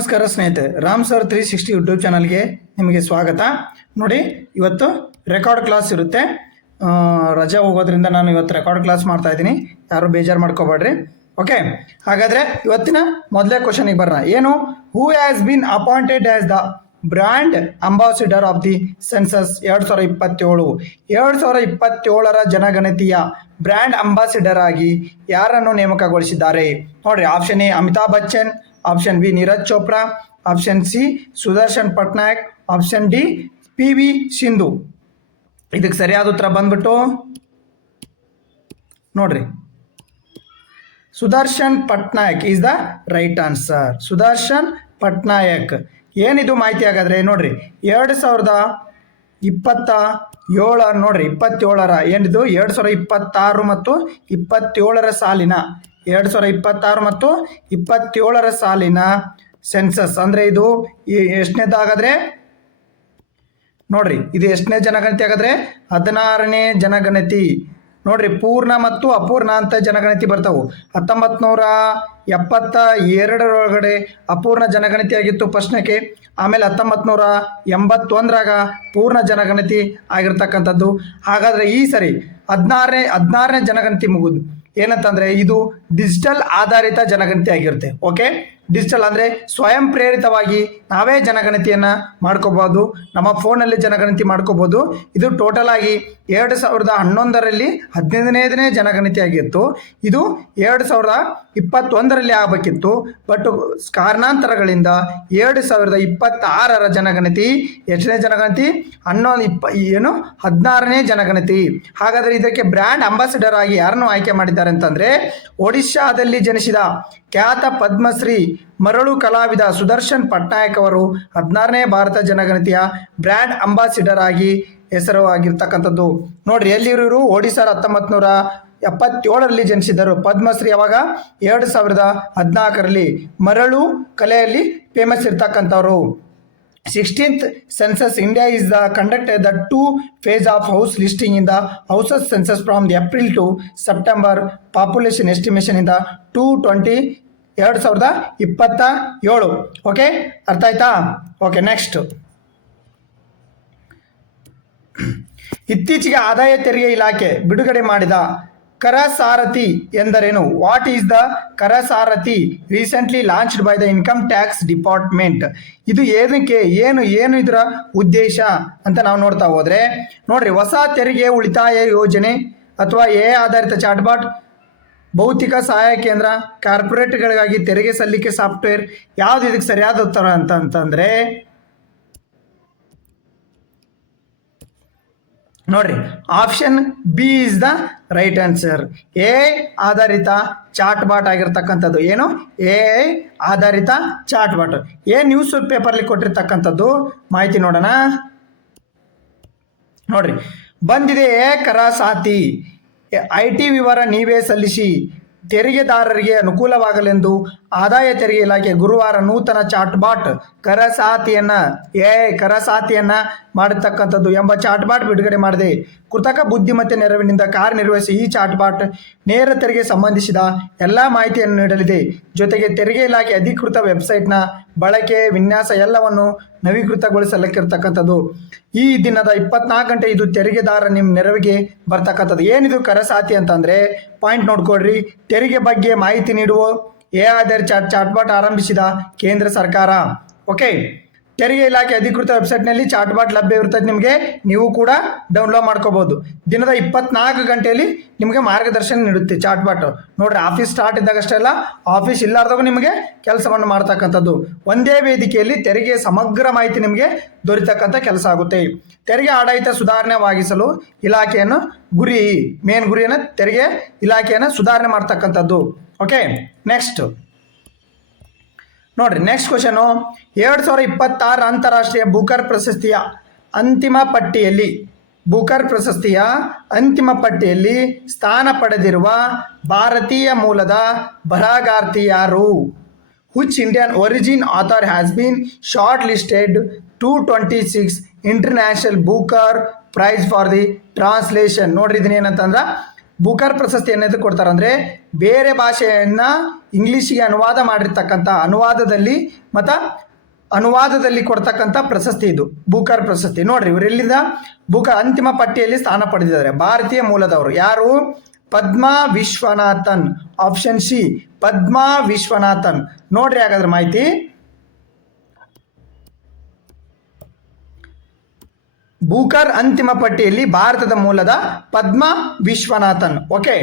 ನಮಸ್ಕಾರ ಸ್ನೇಹಿತರೆ, Ram sir 360 YouTube ಚಾನಲ್ಗೆ ನಿಮಗೆ ಸ್ವಾಗತ. ನೋಡಿ, ಇವತ್ತು ರೆಕಾರ್ಡ್ ಕ್ಲಾಸ್ ಇರುತ್ತೆ. ರಜೆ ಹೋಗೋದ್ರಿಂದ ನಾನು ಇವತ್ತು ರೆಕಾರ್ಡ್ ಕ್ಲಾಸ್ ಮಾಡ್ತಾ ಇದ್ದೀನಿ. ಯಾರು ಬೇಜಾರು ಮಾಡ್ಕೋಬೇಡ್ರಿ. ಓಕೆ, ಹಾಗಾದರೆ ಇವತ್ತಿನ ಮೊದಲೇ ಕ್ವಶನಿಗೆ ಬರೋಣ. ಏನು? Who has been appointed as the brand ambassador of the census 2027. 2027ರ ಜನಗಣತಿಯ ಬ್ರ್ಯಾಂಡ್ ಅಂಬಾಸಿಡರ್ ಆಗಿ ಯಾರನ್ನು ನೇಮಕಗೊಳಿಸಿದ್ದಾರೆ? ನೋಡ್ರಿ, option A Amitabh Bachchan, option B Neeraj Chopra, option C Sudarshan Pattnaik, option D PV Sindhu. ಇದಕ್ಕೆ ಸರಿಯಾದ ಉತ್ತರ ಬಂದ್ಬಿಟ್ಟು ನೋಡ್ರಿ, Sudarshan Pattnaik is the right answer. Sudarshan Pattnaik. ಏನಿದು ಮಾಹಿತಿ ಹಾಗಾದ್ರೆ? ನೋಡ್ರಿ, 2027 ನೋಡ್ರಿ, 27ರ ಏನಿದು 2026 ಮತ್ತು 27ರ ಸಾಲಿನ 2026 ಮತ್ತು 27ರ ಸಾಲಿನ ಸೆನ್ಸಸ್ ಅಂದ್ರೆ ಇದು ಎಷ್ಟನೇದಾಗಾದ್ರೆ ನೋಡ್ರಿ, ಇದು ಎಷ್ಟನೇ ಜನಗಣತಿ ಹಾಗಾದ್ರೆ? 16ನೇ ಜನಗಣತಿ. ನೋಡ್ರಿ, ಪೂರ್ಣ ಮತ್ತು ಅಪೂರ್ಣ ಅಂತ ಜನಗಣತಿ ಬರ್ತಾವು. 1972 ಅಪೂರ್ಣ ಜನಗಣತಿ ಆಗಿತ್ತು ಫಸ್ಟ್ನೇಕೆ. ಆಮೇಲೆ 1981 ಪೂರ್ಣ ಜನಗಣತಿ ಆಗಿರ್ತಕ್ಕಂಥದ್ದು. ಹಾಗಾದ್ರೆ ಈ ಸರಿ 16ನೇ ಜನಗಣತಿ ಮುಗುದು ಏನಂತಂದ್ರೆ ಇದು ಡಿಜಿಟಲ್ ಆಧಾರಿತ ಜನಗಣತಿ ಆಗಿರುತ್ತೆ. ಓಕೆ, ಡಿಜಿಟಲ್ ಅಂದರೆ ಸ್ವಯಂ ಪ್ರೇರಿತವಾಗಿ ನಾವೇ ಜನಗಣತಿಯನ್ನು ಮಾಡ್ಕೋಬೋದು, ನಮ್ಮ ಫೋನಲ್ಲಿ ಜನಗಣತಿ ಮಾಡ್ಕೋಬೋದು. ಇದು ಟೋಟಲ್ ಆಗಿ 2011ರಲ್ಲಿ 15ನೇ ಜನಗಣತಿ ಆಗಿತ್ತು. ಇದು 2021ರಲ್ಲಿ ಆಗಬೇಕಿತ್ತು. ಬಟ್ ಕಾರಣಾಂತರಗಳಿಂದ 2026ರ ಜನಗಣತಿ ಎಷ್ಟನೇ ಜನಗಣತಿ? 16ನೇ ಜನಗಣತಿ. ಹಾಗಾದರೆ ಇದಕ್ಕೆ ಬ್ರ್ಯಾಂಡ್ ಅಂಬಾಸಿಡರ್ ಆಗಿ ಯಾರನ್ನು ಆಯ್ಕೆ ಮಾಡಿದ್ದಾರೆ ಅಂತಂದರೆ, ಒಡಿಶಾದಲ್ಲಿ ಜನಿಸಿದ ಖ್ಯಾತ ಪದ್ಮಶ್ರೀ ಮರಳು ಕಲಾವಿದ ಸುದರ್ಶನ್ ಪಟ್ನಾಯಕ್ ಅವರು 16ನೇ ಭಾರತ ಜನಗಣತಿಯ ಬ್ರ್ಯಾಂಡ್ ಅಂಬಾಸಿಡರ್ ಆಗಿ ಹೆಸರು ಆಗಿರ್ತಕ್ಕಂಥದ್ದು. ನೋಡ್ರಿ, ಎಲ್ಲಿವರು? ಒಡಿಶಾ 1977ರಲ್ಲಿ ಜನಿಸಿದರು. ಪದ್ಮಶ್ರೀ ಯಾವಾಗ? 2014ರಲ್ಲಿ. ಮರಳು ಕಲೆಯಲ್ಲಿ ಫೇಮಸ್ ಇರ್ತಕ್ಕಂಥವ್ರು. 16th census India is the conducted the 2 phase of house listing in the houses census from the April to September population estimation in the 2027. Okay, ಅರ್ಥ ಆಯ್ತಾ? Okay, next. ಇತ್ತೀಚೆಗೆ ಆದಾಯ ತೆರಿಗೆ ಇಲಾಖೆ ಬಿಡುಗಡೆ ಮಾಡಿದ ಕರ ಸಾರಥಿ ಎಂದರೇನು? What is the Kar Saarthi recently launched by the income tax department. ಇದು ಏನಕ್ಕೆ, ಏನು ಇದರ ಉದ್ದೇಶ ಅಂತ ನಾವು ನೋಡ್ತಾ ಹೋದ್ರೆ ನೋಡ್ರಿ, ಹೊಸ ತೆರಿಗೆ ಉಳಿತಾಯ ಯೋಜನೆ ಅಥವಾ AI ಆಧಾರಿತ ಚಾಟ್ಬಾಟ್, ಭೌತಿಕ ಸಹಾಯ ಕೇಂದ್ರ, ಕಾರ್ಪೊರೇಟ್ಗಳಿಗಾಗಿ ತೆರಿಗೆ ಸಲ್ಲಿಕೆ ಸಾಫ್ಟ್ವೇರ್. ಯಾವ್ದು ಇದಕ್ಕೆ ಸರಿಯಾದ ಉತ್ತರ ಅಂತಂದ್ರೆ ನೋಡ್ರಿ, option B is the right answer. AI ಆಧಾರಿತ ಚಾಟ್ ಬಾಟ್ ಆಗಿರ್ತಕ್ಕಂಥದ್ದು. ಏನು? AI ಆಧಾರಿತ ಚಾಟ್ ಬಾಟ್. ನ್ಯೂಸ್ ಪೇಪರ್ಲಿ ಕೊಟ್ಟಿರ್ತಕ್ಕಂಥದ್ದು ಮಾಹಿತಿ ನೋಡೋಣ. ನೋಡ್ರಿ, ಬಂದಿದೆ ಕರ ಸಾತಿ. IT ವಿವರ ನೀವೇ ಸಲ್ಲಿಸಿ, ತೆರಿಗೆದಾರರಿಗೆ ಅನುಕೂಲವಾಗಲೆಂದು ಆದಾಯ ತೆರಿಗೆ ಇಲಾಖೆ ಗುರುವಾರ ನೂತನ ಚಾಟ್ಬಾಟ್ ಕರಸಾತಿಯನ್ನ ಮಾಡತಕ್ಕಂಥದ್ದು ಎಂಬ ಚಾಟ್ಬಾಟ್ ಬಿಡುಗಡೆ ಮಾಡಿದೆ. ಕೃತಕ ಬುದ್ಧಿಮತ್ತೆ ನೆರವಿನಿಂದ ಕಾರ್ಯನಿರ್ವಹಿಸಿ ಈ ಚಾಟ್ಬಾಟ್ ನೇರ ತೆರಿಗೆ ಸಂಬಂಧಿಸಿದ ಎಲ್ಲ ಮಾಹಿತಿಯನ್ನು ನೀಡಲಿದೆ. ಜೊತೆಗೆ ತೆರಿಗೆ ಇಲಾಖೆ ಅಧಿಕೃತ ವೆಬ್ಸೈಟ್ನ ಬಳಕೆ, ವಿನ್ಯಾಸ ಎಲ್ಲವನ್ನು ನವೀಕೃತಗೊಳಿಸಲಿಕ್ಕಿರ್ತಕ್ಕಂಥದ್ದು. ಈ ದಿನದ 24 ಗಂಟೆ ಇದು ತೆರಿಗೆದಾರ ನಿಮ್ಮ ನೆರವಿಗೆ ಬರ್ತಕ್ಕಂಥದ್ದು. ಏನಿದು ಕರಸಾತಿ ಅಂತಂದರೆ ಪಾಯಿಂಟ್ ನೋಡ್ಕೊಡ್ರಿ. ತೆರಿಗೆ ಬಗ್ಗೆ ಮಾಹಿತಿ ನೀಡುವ AI ಆಧಾರಿತ ಚಾಟ್ಬಾಟ್ ಆರಂಭಿಸಿದ ಕೇಂದ್ರ ಸರ್ಕಾರ. ಓಕೆ, ತೆರಿಗೆ ಇಲಾಖೆ ಅಧಿಕೃತ ವೆಬ್ಸೈಟ್ನಲ್ಲಿ ಚಾಟ್ಬಾಟ್ ಲಭ್ಯ ಇರ್ತದೆ. ನಿಮಗೆ ನೀವು ಕೂಡ ಡೌನ್ಲೋಡ್ ಮಾಡ್ಕೋಬಹುದು. ದಿನದ 24 ಗಂಟೆಯಲ್ಲಿ ನಿಮಗೆ ಮಾರ್ಗದರ್ಶನ ನೀಡುತ್ತೆ ಚಾಟ್ಬಾಟ್. ನೋಡ್ರಿ, ಆಫೀಸ್ ಸ್ಟಾರ್ಟ್ ಇದ್ದಾಗಷ್ಟೇ ಅಲ್ಲ, ಆಫೀಸ್ ಇಲ್ಲಾರ್ದಾಗೂ ನಿಮಗೆ ಕೆಲಸವನ್ನು ಮಾಡ್ತಕ್ಕಂಥದ್ದು. ಒಂದೇ ವೇದಿಕೆಯಲ್ಲಿ ತೆರಿಗೆ ಸಮಗ್ರ ಮಾಹಿತಿ ನಿಮಗೆ ದೊರೆತಕ್ಕಂಥ ಕೆಲಸ ಆಗುತ್ತೆ. ತೆರಿಗೆ ಆಡಳಿತ ಸುಧಾರಣೆವಾಗಿಸಲು ಇಲಾಖೆಯನ್ನು ಮೇನ್ ಗುರಿಯನ್ನು ತೆರಿಗೆ ಇಲಾಖೆಯನ್ನು ಸುಧಾರಣೆ ಮಾಡ್ತಕ್ಕಂಥದ್ದು. ಓಕೆ, ನೆಕ್ಸ್ಟ್ ನೋಡ್ರಿ, ನೆಕ್ಸ್ಟ್ ಕ್ವಶನು. 2026 ಅಂತಾರಾಷ್ಟ್ರೀಯ ಬೂಕರ್ ಪ್ರಶಸ್ತಿಯ ಅಂತಿಮ ಪಟ್ಟಿಯಲ್ಲಿ ಸ್ಥಾನ ಪಡೆದಿರುವ ಭಾರತೀಯ ಮೂಲದ ಬರಹಗಾರ್ತಿ ಯಾರು? Which Indian origin author has been shortlisted to 26 International Booker Prize for the Translation. ನೋಡ್ರಿ, ಇದನ್ನ ಏನಂತಂದ್ರೆ ಬೂಕರ್ ಪ್ರಶಸ್ತಿ ಏನಾದ್ರು ಕೊಡ್ತಾರೆ ಅಂದರೆ ಬೇರೆ ಭಾಷೆಯನ್ನು ಇಂಗ್ಲೀಷಿಗೆ ಅನುವಾದ ಮಾಡಿರ್ತಕ್ಕಂಥ ಅನುವಾದದಲ್ಲಿ ಕೊಡ್ತಕ್ಕಂಥ ಪ್ರಶಸ್ತಿ ಇದು ಬೂಕರ್ ಪ್ರಶಸ್ತಿ. ನೋಡ್ರಿ ಇವರು ಎಲ್ಲಿಂದ ಬೂಕರ್ ಅಂತಿಮ ಪಟ್ಟಿಯಲ್ಲಿ ಸ್ಥಾನ ಪಡೆದಿದ್ದಾರೆ. ಭಾರತೀಯ ಮೂಲದವರು ಯಾರು? ಪದ್ಮಾ ವಿಶ್ವನಾಥನ್. Option C Padma Viswanathan. ನೋಡ್ರಿ ಹಾಗಾದ್ರೆ ಮಾಹಿತಿ. ಬೂಕರ್ ಅಂತಿಮ ಪಟ್ಟಿಯಲ್ಲಿ ಭಾರತದ ಮೂಲದ ಪದ್ಮಾ ವಿಶ್ವನಾಥನ್. ಓಕೆ,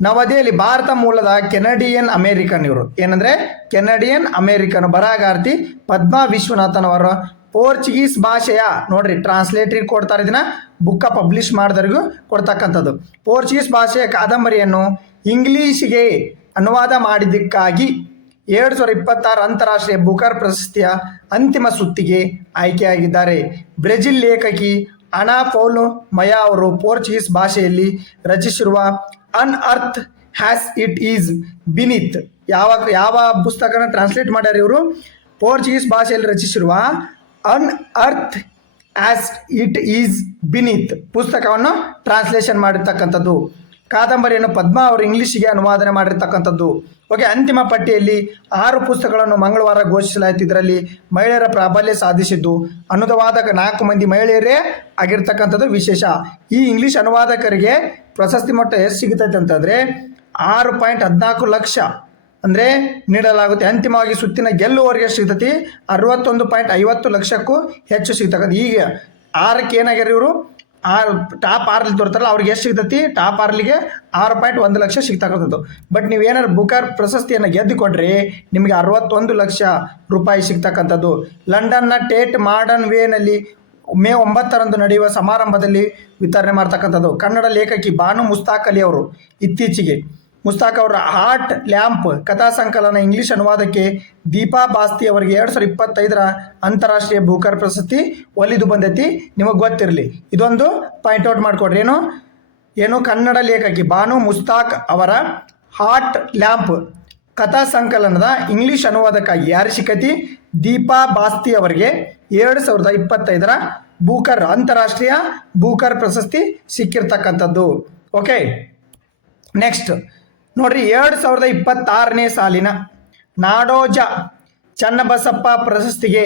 ನವದೆಹಲಿ ಭಾರತ ಮೂಲದ ಕೆನಡಿಯನ್ ಅಮೇರಿಕನ್. ಇವರು ಏನಂದ್ರೆ ಕೆನಡಿಯನ್ ಅಮೇರಿಕನ್ ಬರಹಗಾರ್ತಿ ಪದ್ಮಾ ವಿಶ್ವನಾಥನ್ ಅವರ ಪೋರ್ಚುಗೀಸ್ ಭಾಷೆಯ ನೋಡ್ರಿ ಟ್ರಾನ್ಸ್ಲೇಟರ್ ಕೊಡ್ತಾರೆ, ಇದನ್ನ ಬುಕ್ಕ ಪಬ್ಲಿಷ್ ಮಾಡಿದವರಿಗೂ ಕೊಡ್ತಕ್ಕಂಥದ್ದು. ಪೋರ್ಚುಗೀಸ್ ಭಾಷೆಯ ಕಾದಂಬರಿಯನ್ನು ಇಂಗ್ಲಿಷಿಗೆ ಅನುವಾದ ಮಾಡಿದ್ದಕ್ಕಾಗಿ 2026 ಅಂತಾರಾಷ್ಟ್ರೀಯ ಬೂಕರ್ ಪ್ರಶಸ್ತಿಯ ಅಂತಿಮ ಸುತ್ತಿಗೆ ಆಯ್ಕೆಯಾಗಿದ್ದಾರೆ. ಬ್ರೆಜಿಲ್ ಲೇಖಕಿ ಅನಾ ಪೌಲೋ ಮಯಾ ಅವರು ಪೋರ್ಚುಗೀಸ್ ಭಾಷೆಯಲ್ಲಿ ರಚಿಸಿರುವ ಅನ್ಅರ್ತ್ ಹ್ಯಾಸ್ ಇಟ್ ಈಸ್ ಬಿನಿತ್ ಯಾವ ಪುಸ್ತಕನ ಟ್ರಾನ್ಸ್ಲೇಟ್ ಮಾಡ್ಯಾರ ಇವರು? ಪೋರ್ಚುಗೀಸ್ ಭಾಷೆಯಲ್ಲಿ ರಚಿಸಿರುವ ಅನ್ಅರ್ತ್ ಆಸ್ ಇಟ್ ಈಸ್ ಬಿನಿತ್ ಪುಸ್ತಕವನ್ನು ಟ್ರಾನ್ಸ್ಲೇಷನ್ ಮಾಡಿರ್ತಕ್ಕಂಥದ್ದು. ಕಾದಂಬರಿಯನ್ನು ಪದ್ಮಾ ಅವರು ಇಂಗ್ಲಿಷಿಗೆ ಅನುವಾದನೆ ಮಾಡಿರ್ತಕ್ಕಂಥದ್ದು. ಓಕೆ, ಅಂತಿಮ ಪಟ್ಟಿಯಲ್ಲಿ 6 ಪುಸ್ತಕಗಳನ್ನು ಮಂಗಳವಾರ ಘೋಷಿಸಲಾಯಿತು. ಇದರಲ್ಲಿ ಮಹಿಳೆಯರ ಪ್ರಾಬಲ್ಯ ಸಾಧಿಸಿದ್ದು ಅನುವಾದಕ 4 ಮಂದಿ ಮಹಿಳೆಯರೇ ಆಗಿರ್ತಕ್ಕಂಥದ್ದು ವಿಶೇಷ. ಈ ಇಂಗ್ಲಿಷ್ ಅನುವಾದಕರಿಗೆ ಪ್ರಶಸ್ತಿ ಮೊತ್ತ ಎಷ್ಟು ಸಿಗುತ್ತೈತೆ ಅಂತಂದರೆ 6.14 ಲಕ್ಷ ಅಂದರೆ ನೀಡಲಾಗುತ್ತೆ. ಅಂತಿಮವಾಗಿ ಸುತ್ತಿನ ಗೆಲ್ಲುವವರಿಗೆ ಸಿಗ್ತೈತಿ 61.50 ಲಕ್ಷಕ್ಕೂ ಹೆಚ್ಚು ಸಿಗ್ತಕ್ಕಂಥ. ಈಗ 6ಕ್ಕೆ ಏನಾಗ್ಯಾರ ಇವರು ಟಾಪ್ 6 ತೋರ್ತಾರಲ್ಲ ಅವ್ರಿಗೆ ಎಷ್ಟು ಸಿಗ್ತೈತಿ? ಟಾಪ್ 6ಗೆ 6.1 ಲಕ್ಷ ಸಿಗ್ತಕ್ಕಂಥದ್ದು. ಬಟ್ ನೀವೇನಾದ್ರು ಬುಕರ್ ಪ್ರಶಸ್ತಿಯನ್ನು ಗೆದ್ದುಕೊಡ್ರಿ ನಿಮಗೆ 61 ಲಕ್ಷ ರೂಪಾಯಿ ಸಿಗ್ತಕ್ಕಂಥದ್ದು. ಲಂಡನ್ನ ಟೇಟ್ ಮಾಡರ್ನ್ ವೇನಲ್ಲಿ ಮೇ 9ರಂದು ನಡೆಯುವ ಸಮಾರಂಭದಲ್ಲಿ ವಿತರಣೆ ಮಾಡ್ತಕ್ಕಂಥದ್ದು. ಕನ್ನಡ ಲೇಖಕಿ ಬಾನು ಮುಸ್ತಾಕ್ ಅಲಿ ಅವರು ಇತ್ತೀಚೆಗೆ ಮುಸ್ತಾಕ್ ಅವರ ಹಾರ್ಟ್ ಲ್ಯಾಂಪ್ ಕಥಾ ಸಂಕಲನ ಇಂಗ್ಲಿಷ್ ಅನುವಾದಕ್ಕೆ ದೀಪಾ ಬಾಸ್ತಿ ಅವರಿಗೆ 2025 ಅಂತಾರಾಷ್ಟ್ರೀಯ ಬೂಕರ್ ಪ್ರಶಸ್ತಿ ಒಲಿದು ಬಂದೈತಿ. ನಿಮಗೆ ಗೊತ್ತಿರಲಿ, ಇದೊಂದು ಪಾಯಿಂಟ್ ಔಟ್ ಮಾಡಿಕೊಡ್ರಿ. ಏನು ಕನ್ನಡ ಲೇಖಕಿ ಬಾನು ಮುಸ್ತಾಕ್ ಅವರ ಹಾರ್ಟ್ ಲ್ಯಾಂಪ್ ಕಥಾ ಸಂಕಲನದ ಇಂಗ್ಲಿಷ್ ಅನುವಾದಕ್ಕಾಗಿ ಯಾರು ಸಿಕ್ಕತಿ? ದೀಪಾ ಬಾಸ್ತಿ ಅವರಿಗೆ 2025 ಬೂಕರ್ ಅಂತಾರಾಷ್ಟ್ರೀಯ ಬೂಕರ್ ಪ್ರಶಸ್ತಿ ಸಿಕ್ಕಿರ್ತಕ್ಕಂಥದ್ದು. ಓಕೆ, ನೆಕ್ಸ್ಟ್ ನೋಡ್ರಿ 2026ನೇ ಸಾಲಿನ ನಾಡೋಜ ಚನ್ನಬಸಪ್ಪ ಪ್ರಶಸ್ತಿಗೆ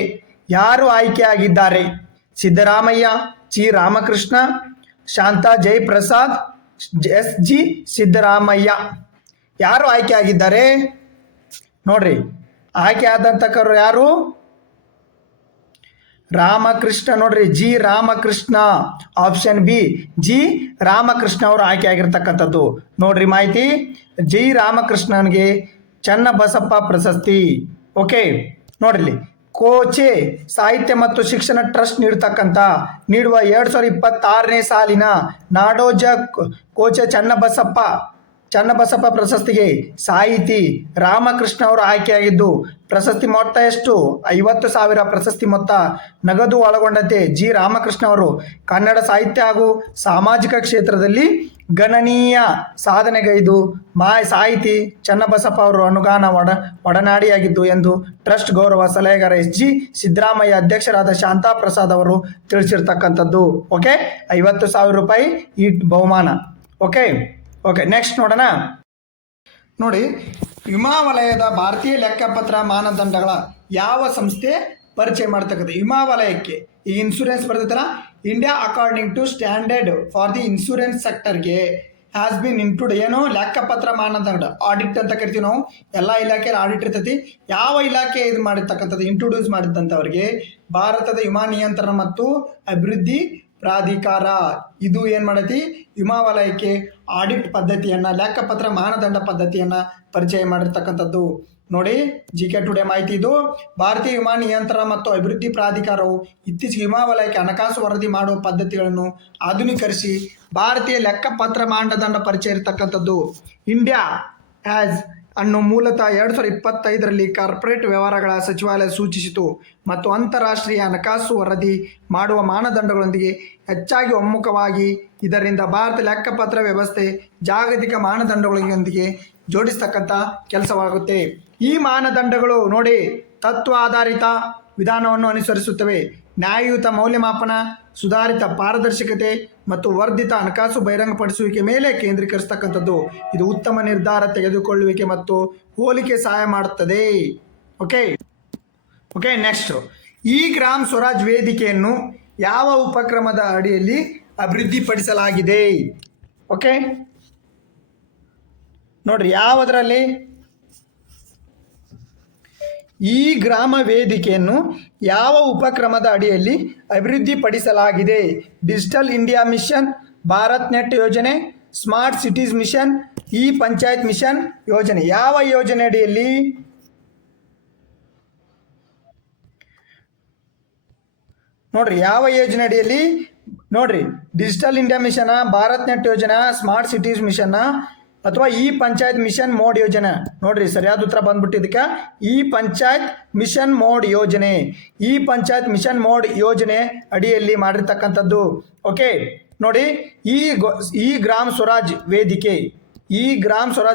ಯಾರು ಆಯ್ಕೆಯಾಗಿದ್ದಾರೆ? ಸಿದ್ದರಾಮಯ್ಯ, ಚಿ ರಾಮಕೃಷ್ಣ, ಶಾಂತಾ ಜಯಪ್ರಸಾದ್, SG ಸಿದ್ದರಾಮಯ್ಯ. ಯಾರು ಆಯ್ಕೆಯಾಗಿದ್ದಾರೆ ನೋಡ್ರಿ? ಆಯ್ಕೆ ಆದಂತಕ್ಕರು ಯಾರು? ರಾಮಕೃಷ್ಣ. ನೋಡ್ರಿ G Ramakrishna. Option B G Ramakrishna ಅವರು ಆಯ್ಕೆ ಆಗಿರ್ತಕ್ಕಂಥದ್ದು. ನೋಡ್ರಿ ಮಾಹಿತಿ, ಜಿ ರಾಮಕೃಷ್ಣನ್ಗೆ ಚನ್ನಬಸಪ್ಪ ಪ್ರಶಸ್ತಿ. ಓಕೆ, ನೋಡ್ರಿ ಕೋಚೆ ಸಾಹಿತ್ಯ ಮತ್ತು ಶಿಕ್ಷಣ ಟ್ರಸ್ಟ್ ನೀಡುವ 2026ನೇ ಸಾಲಿನ ನಾಡೋಜ ಕೋಚೆ ಚನ್ನಬಸಪ್ಪ ಪ್ರಶಸ್ತಿಗೆ ಸಾಹಿತಿ ರಾಮಕೃಷ್ಣ ಅವರು ಆಯ್ಕೆಯಾಗಿದ್ದು ಪ್ರಶಸ್ತಿ ಮೊತ್ತ ಎಷ್ಟು? 50,000 ಪ್ರಶಸ್ತಿ ಮೊತ್ತ ನಗದು ಒಳಗೊಂಡಂತೆ ಜಿ ರಾಮಕೃಷ್ಣ ಅವರು ಕನ್ನಡ ಸಾಹಿತ್ಯ ಹಾಗೂ ಸಾಮಾಜಿಕ ಕ್ಷೇತ್ರದಲ್ಲಿ ಗಣನೀಯ ಸಾಧನೆಗೈದು ಸಾಹಿತಿ ಚನ್ನಬಸಪ್ಪ ಅವರು ಅನುದಾನ ಒಡನಾಡಿಯಾಗಿದ್ದು ಎಂದು ಟ್ರಸ್ಟ್ ಗೌರವ ಸಲಹೆಗಾರ SG ಸಿದ್ದರಾಮಯ್ಯ ಅಧ್ಯಕ್ಷರಾದ ಶಾಂತಾ ಪ್ರಸಾದ್ ಅವರು ತಿಳಿಸಿರ್ತಕ್ಕಂಥದ್ದು. ಓಕೆ, 50,000 ರೂಪಾಯಿ ಈ ಬಹುಮಾನ. ಓಕೆ, ನೆಕ್ಸ್ಟ್ ನೋಡೋಣ. ನೋಡಿ, ವಿಮಾ ವಲಯದ ಭಾರತೀಯ ಲೆಕ್ಕಪತ್ರ ಮಾನದಂಡಗಳ ಯಾವ ಸಂಸ್ಥೆ ಪರಿಚಯ ಮಾಡ್ತಕ್ಕಂಥ? ವಿಮಾ ವಲಯಕ್ಕೆ ಈ ಇನ್ಶೂರೆನ್ಸ್ ಬರ್ತೈತಲ್ಲ, India according to standard for the insurance ಸೆಕ್ಟರ್ಗೆ ಹ್ಯಾಸ್ ಬಿನ್ ಇನ್ಕ್ಲೂಡ್ ಏನು ಲೆಕ್ಕಪತ್ರ ಮಾನದಂಡ ಆಡಿಟ್ ಅಂತ ಕರಿತೀವಿ ನಾವು. ಎಲ್ಲ ಇಲಾಖೆಯಲ್ಲಿ ಆಡಿಟ್ ಇರ್ತೈತಿ. ಯಾವ ಇಲಾಖೆ ಇದು ಮಾಡಿರ್ತಕ್ಕಂಥದ್ದು ಇಂಟ್ರೊಡ್ಯೂಸ್ ಮಾಡಿದಂಥವ್ರಿಗೆ ಭಾರತದ ವಿಮಾ ನಿಯಂತ್ರಣ ಮತ್ತು ಅಭಿವೃದ್ಧಿ ಪ್ರಾಧಿಕಾರ ಇದು ಏನು ಮಾಡೈತಿ? ವಿಮಾ ವಲಯಕ್ಕೆ ಆಡಿಟ್ ಪದ್ಧತಿಯನ್ನು ಲೆಕ್ಕಪತ್ರ ಮಾನದಂಡ ಪದ್ಧತಿಯನ್ನು ಪರಿಚಯ ಮಾಡಿರ್ತಕ್ಕಂಥದ್ದು. ನೋಡಿ, GK ಟುಡೇ ಮಾಹಿತಿ ಇದು. ಭಾರತೀಯ ವಿಮಾ ನಿಯಂತ್ರಣ ಮತ್ತು ಅಭಿವೃದ್ಧಿ ಪ್ರಾಧಿಕಾರವು ಇತ್ತೀಚೆಗೆ ವಿಮಾ ವಲಯಕ್ಕೆ ಹಣಕಾಸು ವರದಿ ಮಾಡುವ ಪದ್ಧತಿಗಳನ್ನು ಆಧುನೀಕರಿಸಿ ಭಾರತೀಯ ಲೆಕ್ಕಪತ್ರ ಮಾನದಂಡ ಪರಿಚಯ ಇರತಕ್ಕಂಥದ್ದು. ಇಂಡಿಯಾ ಹ್ಯಾಸ್ ಅನ್ನು ಮೂಲತಃ 2025ರಲ್ಲಿ ಕಾರ್ಪೊರೇಟ್ ವ್ಯವಹಾರಗಳ ಸಚಿವಾಲಯ ಸೂಚಿಸಿತು ಮತ್ತು ಅಂತಾರಾಷ್ಟ್ರೀಯ ಹಣಕಾಸು ವರದಿ ಮಾಡುವ ಮಾನದಂಡಗಳೊಂದಿಗೆ ಹೆಚ್ಚಾಗಿ ಒಮ್ಮುಖವಾಗಿ ಇದರಿಂದ ಭಾರತ ಲೆಕ್ಕಪತ್ರ ವ್ಯವಸ್ಥೆ ಜಾಗತಿಕ ಮಾನದಂಡಗಳೊಂದಿಗೆ ಜೋಡಿಸ್ತಕ್ಕಂಥ ಕೆಲಸವಾಗುತ್ತೆ. ಈ ಮಾನದಂಡಗಳು ನೋಡಿ ತತ್ವ ಆಧಾರಿತ ವಿಧಾನವನ್ನು ಅನುಸರಿಸುತ್ತವೆ. ನ್ಯಾಯಯುತ ಮೌಲ್ಯಮಾಪನ, ಸುಧಾರಿತ ಪಾರದರ್ಶಕತೆ ಮತ್ತು ವರ್ಧಿತ ಹಣಕಾಸು ಬಹಿರಂಗಪಡಿಸುವಿಕೆ ಮೇಲೆ ಕೇಂದ್ರೀಕರಿಸ್ತಕ್ಕಂಥದ್ದು. ಇದು ಉತ್ತಮ ನಿರ್ಧಾರ ತೆಗೆದುಕೊಳ್ಳುವಿಕೆ ಮತ್ತು ಹೋಲಿಕೆ ಸಹಾಯ ಮಾಡುತ್ತದೆ. ಓಕೆ ಓಕೆ ನೆಕ್ಸ್ಟ್, ಈ ಗ್ರಾಮ್ ಸ್ವರಾಜ್ ವೇದಿಕೆಯನ್ನು ಯಾವ ಉಪಕ್ರಮದ ಅಡಿಯಲ್ಲಿ ಅಭಿವೃದ್ಧಿಪಡಿಸಲಾಗಿದೆ? ಓಕೆ ನೋಡ್ರಿ, ಯಾವುದರಲ್ಲಿ ಈ ಗ್ರಾಮ ವೇದಿಕೆಯನ್ನು ಯಾವ ಉಪಕ್ರಮದ ಅಡಿಯಲ್ಲಿ ಅಭಿವೃದ್ಧಿಪಡಿಸಲಾಗಿದೆ? Digital India mission, Bharat net ಯೋಜನೆ, smart cities mission, e panchayat mission ಯೋಜನೆ. ಯಾವ ಯೋಜನೆ ಅಡಿಯಲ್ಲಿ? ನೋಡ್ರಿ, ಯಾವ ಯೋಜನೆ ಅಡಿಯಲ್ಲಿ? ನೋಡ್ರಿ, digital India mission, Bharat net ಯೋಜನಾ, ಸ್ಮಾರ್ಟ್ ಸಿಟೀಸ್ ಮಿಷನ್ ಅಥವಾ ಈ ಪಂಚಾಯತ್ ಮಿಷನ್ ಮೋಡ್ ಯೋಜನೆ. ನೋಡ್ರಿ, ಸರಿಯಾದ ಉತ್ತರ ಬಂದ್ಬಿಟ್ಟಿದ್ದಕ್ಕೆ ಈ ಪಂಚಾಯತ್ ಮಿಷನ್ ಮೋಡ್ ಯೋಜನೆ. ಈ ಪಂಚಾಯತ್ ಮಿಷನ್ ಮೋಡ್ ಯೋಜನೆ ಅಡಿಯಲ್ಲಿ ಮಾಡಿರ್ತಕ್ಕಂಥದ್ದು. ಓಕೆ ನೋಡಿ, ಈ ಗ್ರಾಮ್ ಸ್ವರಾಜ್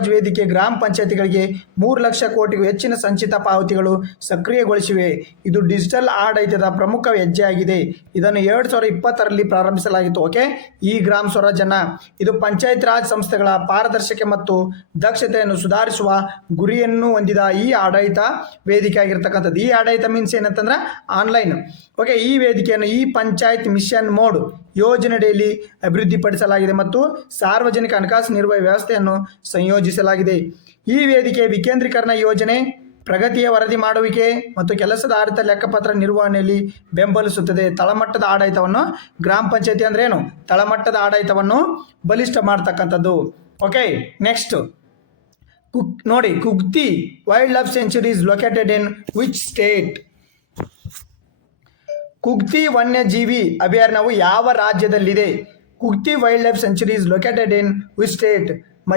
ವೇದಿಕೆ ಗ್ರಾಮ ಪಂಚಾಯತಿಗಳಿಗೆ 3 ಲಕ್ಷ ಕೋಟಿಗೂ ಹೆಚ್ಚಿನ ಸಂಚಿತ ಪಾವತಿಗಳು ಸಕ್ರಿಯಗೊಳಿಸಿವೆ. ಇದು ಡಿಜಿಟಲ್ ಆಡಳಿತದ ಪ್ರಮುಖ ಹೆಜ್ಜೆಯಾಗಿದೆ. ಇದನ್ನು 2020ರಲ್ಲಿ ಪ್ರಾರಂಭಿಸಲಾಗಿತ್ತು. ಓಕೆ, ಈ ಗ್ರಾಮ್ ಸ್ವರಾಜನ್ನು ಇದು ಪಂಚಾಯತ್ ರಾಜ್ ಸಂಸ್ಥೆಗಳ ಪಾರದರ್ಶಕ ಮತ್ತು ದಕ್ಷತೆಯನ್ನು ಸುಧಾರಿಸುವ ಗುರಿಯನ್ನು ಹೊಂದಿದ ಈ ಆಡಳಿತ ವೇದಿಕೆ ಆಗಿರ್ತಕ್ಕಂಥದ್ದು. ಈ ಆಡಳಿತ ಮೀನ್ಸ್ ಏನಂತಂದ್ರೆ ಆನ್ಲೈನ್. ಓಕೆ, ಈ ವೇದಿಕೆಯನ್ನು ಈ ಪಂಚಾಯತ್ ಮಿಷನ್ ಮೋಡ್ ಯೋಜನೆಯಲ್ಲಿ ಅಭಿವೃದ್ಧಿಪಡಿಸಲಾಗಿದೆ ಮತ್ತು ಸಾರ್ವಜನಿಕ ಹಣಕಾಸು ನಿರ್ವಹಣೆ ವ್ಯವಸ್ಥೆಯನ್ನು ಸಂಯೋಜಿಸಲಾಗಿದೆ. ಈ ವೇದಿಕೆ ವಿಕೇಂದ್ರೀಕರಣ ಯೋಜನೆ, ಪ್ರಗತಿಯ ವರದಿ ಮಾಡುವಿಕೆ ಮತ್ತು ಕೆಲಸದ ಆಡಳಿತ ಲೆಕ್ಕಪತ್ರ ನಿರ್ವಹಣೆಯಲ್ಲಿ ಬೆಂಬಲಿಸುತ್ತದೆ. ತಳಮಟ್ಟದ ಆಡಳಿತವನ್ನು, ಗ್ರಾಮ ಪಂಚಾಯತಿ ಅಂದ್ರೆ ಏನು? ತಳಮಟ್ಟದ ಆಡಳಿತವನ್ನು ಬಲಿಷ್ಠ ಮಾಡ್ತಕ್ಕಂಥದ್ದು. ಓಕೆ ನೆಕ್ಸ್ಟ್ ನೋಡಿ, Kugti wildlife sanctuary is located in which state? Kugti ವನ್ಯಜೀವಿ ಅಭಯಾರಣ್ಯವು ಯಾವ ರಾಜ್ಯದಲ್ಲಿದೆ? Kugti wildlife sanctuary is located in which state?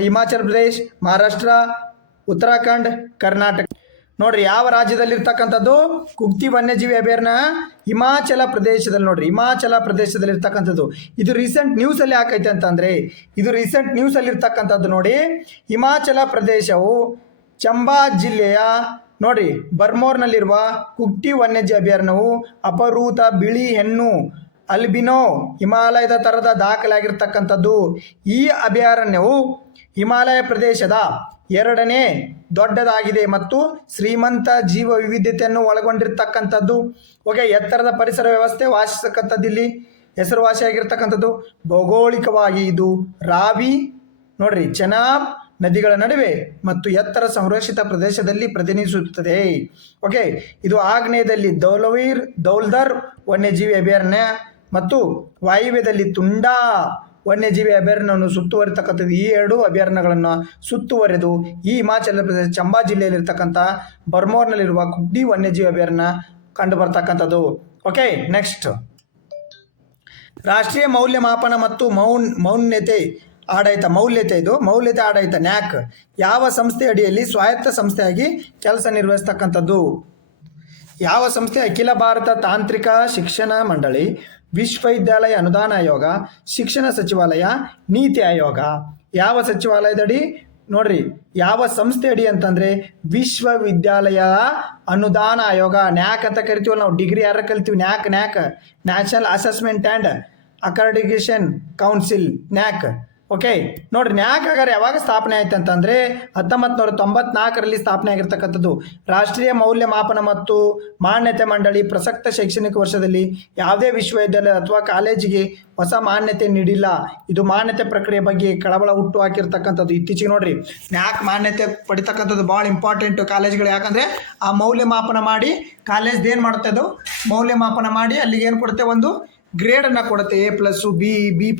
Himachal Pradesh, Maharashtra, Uttarakhand, Karnataka. ನೋಡ್ರಿ, ಯಾವ ರಾಜ್ಯದಲ್ಲಿ ಇರ್ತಕ್ಕಂಥದ್ದು? ಕುಗ್ತಿ ವನ್ಯಜೀವಿ ಅಭಯಾರಣ್ಯ ಹಿಮಾಚಲ ಪ್ರದೇಶದಲ್ಲಿ. ನೋಡ್ರಿ, ಹಿಮಾಚಲ ಪ್ರದೇಶದಲ್ಲಿ ಇರ್ತಕ್ಕಂಥದ್ದು. ಇದು ರೀಸೆಂಟ್ ನ್ಯೂಸಲ್ಲಿ ಯಾಕೈತೆ ಅಂತಂದರೆ, ಇದು ರೀಸೆಂಟ್ ನ್ಯೂಸಲ್ಲಿ ಇರ್ತಕ್ಕಂಥದ್ದು. ನೋಡಿ, ಹಿಮಾಚಲ ಪ್ರದೇಶವು ಚಂಬಾ ಜಿಲ್ಲೆಯ ನೋಡ್ರಿ ಬರ್ಮೋರ್ನಲ್ಲಿರುವ ಕುಗ್ತಿ ವನ್ಯಜೀವಿ ಅಭಯಾರಣ್ಯವು ಅಪರೂಪ ಬಿಳಿ ಹೆಣ್ಣು ಅಲ್ಬಿನೋ ಹಿಮಾಲಯದ ಥರದ ದಾಖಲಾಗಿರ್ತಕ್ಕಂಥದ್ದು. ಈ ಅಭಯಾರಣ್ಯವು ಹಿಮಾಲಯ ಪ್ರದೇಶದ 2ನೇ ದೊಡ್ಡದಾಗಿದೆ ಮತ್ತು ಶ್ರೀಮಂತ ಜೀವ ವಿವಿಧತೆಯನ್ನು ಒಳಗೊಂಡಿರ್ತಕ್ಕಂಥದ್ದು. ಓಕೆ, ಎತ್ತರದ ಪರಿಸರ ವ್ಯವಸ್ಥೆ ವಾಸಿಸತಕ್ಕಂಥದ್ದು, ಇಲ್ಲಿ ಹೆಸರುವಾಸಿಯಾಗಿರ್ತಕ್ಕಂಥದ್ದು. ಭೌಗೋಳಿಕವಾಗಿ ಇದು ರಾವಿ ನೋಡ್ರಿ ಚೆನಾಬ್ ನದಿಗಳ ನಡುವೆ ಮತ್ತು ಎತ್ತರ ಸಂರಕ್ಷಿತ ಪ್ರದೇಶದಲ್ಲಿ ಪ್ರತಿನಿಧಿಸುತ್ತದೆ. ಓಕೆ, ಇದು ಆಗ್ನೇಯದಲ್ಲಿ ದೌಲ್ಧರ್ ವನ್ಯಜೀವಿ ಅಭಯಾರಣ್ಯ ಮತ್ತು ವಾಯುವ್ಯದಲ್ಲಿ ತುಂಡಾ ವನ್ಯಜೀವಿ ಅಭಯಾರಣ್ಯವನ್ನು ಸುತ್ತುವರಿತಕ್ಕಂಥದ್ದು. ಈ 2 ಅಭಯಾರಣ್ಯಗಳನ್ನು ಸುತ್ತುವರೆದು ಈ ಹಿಮಾಚಲ ಪ್ರದೇಶ ಚಂಬಾ ಜಿಲ್ಲೆಯಲ್ಲಿರ್ತಕ್ಕಂಥ ಬರ್ಮೋರ್ನಲ್ಲಿರುವ ಕುಗ್ತಿ ವನ್ಯಜೀವಿ ಅಭಯಾರಣ್ಯ ಕಂಡು ಬರ್ತಕ್ಕಂಥದ್ದು. ಓಕೆ ನೆಕ್ಸ್ಟ್, ರಾಷ್ಟ್ರೀಯ ಮೌಲ್ಯಮಾಪನ ಮತ್ತು ಮೌಲ್ಯತೆ ಆಡಳಿತ ನ್ಯಾಕ್ ಯಾವ ಸಂಸ್ಥೆ ಅಡಿಯಲ್ಲಿ ಸ್ವಾಯತ್ತ ಸಂಸ್ಥೆಯಾಗಿ ಕೆಲಸ ನಿರ್ವಹಿಸ್ತಕ್ಕಂಥದ್ದು? ಯಾವ ಸಂಸ್ಥೆ? ಅಖಿಲ ಭಾರತ ತಾಂತ್ರಿಕ ಶಿಕ್ಷಣ ಮಂಡಳಿ, ವಿಶ್ವವಿದ್ಯಾಲಯ ಅನುದಾನ ಆಯೋಗ, ಶಿಕ್ಷಣ ಸಚಿವಾಲಯ, ನೀತಿ ಆಯೋಗ. ಯಾವ ಸಚಿವಾಲಯದಡಿ? ನೋಡ್ರಿ, ಯಾವ ಸಂಸ್ಥೆ ಅಡಿ ಅಂತಂದರೆ ವಿಶ್ವವಿದ್ಯಾಲಯ ಅನುದಾನ ಆಯೋಗ. ನ್ಯಾಕ್ ಅಂತ ಕರಿತೀವಲ್ಲ ನಾವು, ಡಿಗ್ರಿ ಯಾರ ಕರಿತೀವಿ? NAAC National Assessment and Accreditation Council, NAAC. Okay ನೋಡ್ರಿ, ನ್ಯಾಕ್ ಆಗಾರೆ ಯಾವಾಗ ಸ್ಥಾಪನೆ ಆಯ್ತು ಅಂತಂದರೆ 1994ರಲ್ಲಿ ಸ್ಥಾಪನೆ ಆಗಿರ್ತಕ್ಕಂಥದ್ದು. ರಾಷ್ಟ್ರೀಯ ಮೌಲ್ಯಮಾಪನ ಮತ್ತು ಮಾನ್ಯತೆ ಮಂಡಳಿ ಪ್ರಸಕ್ತ ಶೈಕ್ಷಣಿಕ ವರ್ಷದಲ್ಲಿ ಯಾವುದೇ ವಿಶ್ವವಿದ್ಯಾಲಯ ಅಥವಾ ಕಾಲೇಜಿಗೆ ಹೊಸ ಮಾನ್ಯತೆ ನೀಡಿಲ್ಲ. ಇದು ಮಾನ್ಯತೆ ಪ್ರಕ್ರಿಯೆ ಬಗ್ಗೆ ಕಳವಳ ಹುಟ್ಟು ಹಾಕಿರ್ತಕ್ಕಂಥದ್ದು. ಇತ್ತೀಚೆಗೆ ನೋಡ್ರಿ, ನ್ಯಾಕ್ ಮಾನ್ಯತೆ ಪಡಿತಕ್ಕಂಥದ್ದು ಭಾಳ ಇಂಪಾರ್ಟೆಂಟು ಕಾಲೇಜ್ಗಳು. ಯಾಕಂದರೆ ಆ ಮೌಲ್ಯಮಾಪನ ಮಾಡಿ ಕಾಲೇಜ್ದು ಏನು ಮಾಡುತ್ತೆ, ಅದು ಮೌಲ್ಯಮಾಪನ ಮಾಡಿ ಅಲ್ಲಿಗೆ ಏನು ಕೊಡುತ್ತೆ, ಒಂದು ಗ್ರೇಡನ್ನು ಕೊಡುತ್ತೆ. A+, B+,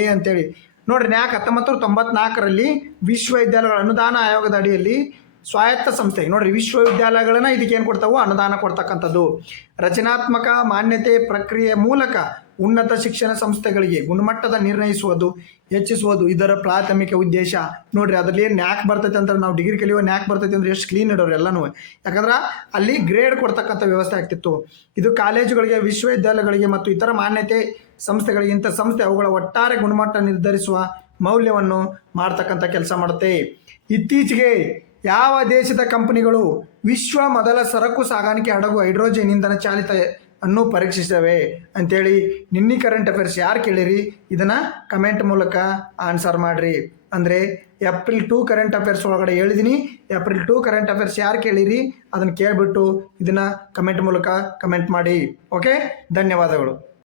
A ಅಂತೇಳಿ. ನೋಡ್ರಿ, ನ್ಯಾಕ್ 1994ರಲ್ಲಿ ವಿಶ್ವವಿದ್ಯಾಲಯಗಳ ಅನುದಾನ ಆಯೋಗದ ಅಡಿಯಲ್ಲಿ ಸ್ವಾಯತ್ತ ಸಂಸ್ಥೆ. ನೋಡ್ರಿ, ವಿಶ್ವವಿದ್ಯಾಲಯಗಳನ್ನ ಇದಕ್ಕೆ ಏನು ಕೊಡ್ತಾವು? ಅನುದಾನ ಕೊಡ್ತಕ್ಕಂಥದ್ದು. ರಚನಾತ್ಮಕ ಮಾನ್ಯತೆ ಪ್ರಕ್ರಿಯೆ ಮೂಲಕ ಉನ್ನತ ಶಿಕ್ಷಣ ಸಂಸ್ಥೆಗಳಿಗೆ ಗುಣಮಟ್ಟದ ಹೆಚ್ಚಿಸುವುದು ಇದರ ಪ್ರಾಥಮಿಕ ಉದ್ದೇಶ. ನೋಡ್ರಿ, ಅದರಲ್ಲಿ ಏನು ನ್ಯಾಕ್ ಬರ್ತೈತೆ ಅಂತ ನಾವು ಡಿಗ್ರಿ ಕಲಿಯುವ ನ್ಯಾಕ್ ಬರ್ತೈತೆ ಅಂದ್ರೆ ಎಷ್ಟು ಕ್ಲೀನ್ ಇಡೋರು ಎಲ್ಲನೂ. ಯಾಕಂದ್ರೆ ಅಲ್ಲಿ ಗ್ರೇಡ್ ಕೊಡ್ತಕ್ಕಂಥ ವ್ಯವಸ್ಥೆ ಆಗ್ತಿತ್ತು. ಇದು ಕಾಲೇಜುಗಳಿಗೆ, ವಿಶ್ವವಿದ್ಯಾಲಯಗಳಿಗೆ ಮತ್ತು ಇತರ ಮಾನ್ಯತೆ ಸಂಸ್ಥೆಗಳಿಗೆ ಇಂಥ ಸಂಸ್ಥೆ ಅವುಗಳ ಒಟ್ಟಾರೆ ಗುಣಮಟ್ಟ ನಿರ್ಧರಿಸುವ ಮೌಲ್ಯವನ್ನು ಮಾಡ್ತಕ್ಕಂಥ ಕೆಲಸ ಮಾಡುತ್ತೆ. ಇತ್ತೀಚೆಗೆ ಯಾವ ದೇಶದ ಕಂಪನಿಗಳು ವಿಶ್ವ ಮೊದಲ ಸರಕು ಸಾಗಾಣಿಕೆ ಹಡಗು ಹೈಡ್ರೋಜನ್ ಇಂಧನ ಚಾಲಿತ ಅನ್ನು ಪರೀಕ್ಷಿಸಿವೆ ಅಂಥೇಳಿ ನಿನ್ನೆ ಕರೆಂಟ್ ಅಫೇರ್ಸ್ ಯಾರು ಕೇಳಿರಿ ಇದನ್ನು ಕಮೆಂಟ್ ಮೂಲಕ ಆನ್ಸರ್ ಮಾಡಿರಿ. ಅಂದರೆ ಏಪ್ರಿಲ್ 2 ಕರೆಂಟ್ ಅಫೇರ್ಸ್ ಒಳಗಡೆ ಹೇಳಿದ್ದೀನಿ. ಏಪ್ರಿಲ್ 2 ಕರೆಂಟ್ ಅಫೇರ್ಸ್ ಯಾರು ಕೇಳಿರಿ ಅದನ್ನು ಕೇಳಿಬಿಟ್ಟು ಇದನ್ನು ಕಮೆಂಟ್ ಮೂಲಕ ಕಮೆಂಟ್ ಮಾಡಿ. ಓಕೆ, ಧನ್ಯವಾದಗಳು.